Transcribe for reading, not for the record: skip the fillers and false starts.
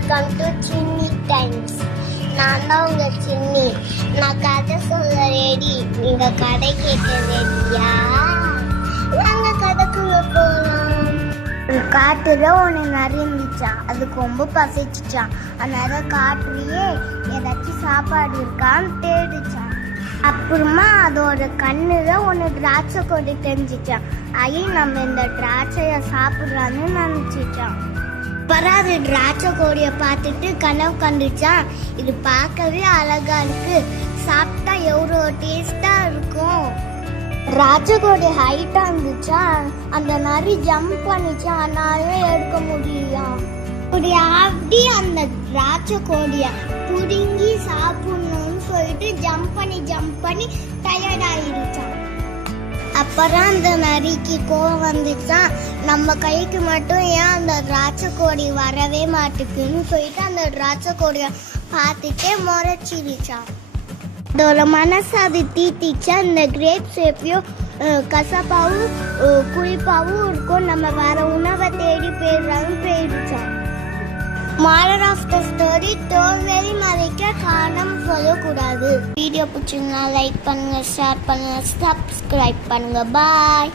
Welcome to Chinni times. நான் தான் உங்க சின்னி. நான் கதை சொல்ல ரெடி. நீங்க கதை கேட்க ரெடியா? நாங்க கதைக்குள்ள போகலாம். ஒரு காட்டுல ஒன்று நிறைஞ்சிச்சான். அதுக்கு ரொம்ப பசிச்சுச்சான். அதனால காட்டுலயே ஏதாச்சும் சாப்பாடு இருக்கான்னு தேடிச்சான். அப்புறமா அதோட கண்ணுல ஒன்று திராட்சை கொடி தெரிஞ்சிச்சான். ஐயே, நம்ம இந்த திராட்சைய சாப்பிட்றான்னு நினைச்சிச்சான். பராது திராட்சை கொடியை பார்த்துட்டு கனவு கண்டுச்சான். இது பார்க்கவே அழகா இருக்கு, சாப்பிட்டா எவ்வளோ டேஸ்டா இருக்கும். திராட்சை கொடி ஹைட்டா இருந்துச்சா, அந்த நரி ஜம்ப் பண்ணிச்சா, அதனாலே எடுக்க முடியலாம். அப்படி அந்த திராட்சை கொடிய புடுங்கி சாப்பிடணும்னு சொல்லிட்டு ஜம்ப் பண்ணி டயர்ட் ஆயிடுச்சான். அப்புறம் அந்த நரிக்கு கோவம் வந்துச்சான். நம்ம கைக்கு மட்டும் ஏன் அந்த திராட்சை கொடி வரவே மாட்டுக்குன்னு சொல்லிட்டு அந்த திராட்சை கொடிய பார்த்துட்டே முறைச்சிருச்சான். அதோட மனசு அது தீட்டிச்சா. இந்த கிரேப்ஸ் எப்பயும் கசப்பாவும் குளிப்பாவும் இருக்கும், நம்ம வேற உணவை தேடி போயிடுச்சான். Moral of the story, தோல்வெளி மறைக்க காரணம் சொல்லக்கூடாது. வீடியோ பிடிச்சிருந்தா லைக் பண்ணுங்க, ஷேர் பண்ணுங்க, சப்ஸ்கிரைப் பண்ணுங்க. பாய்.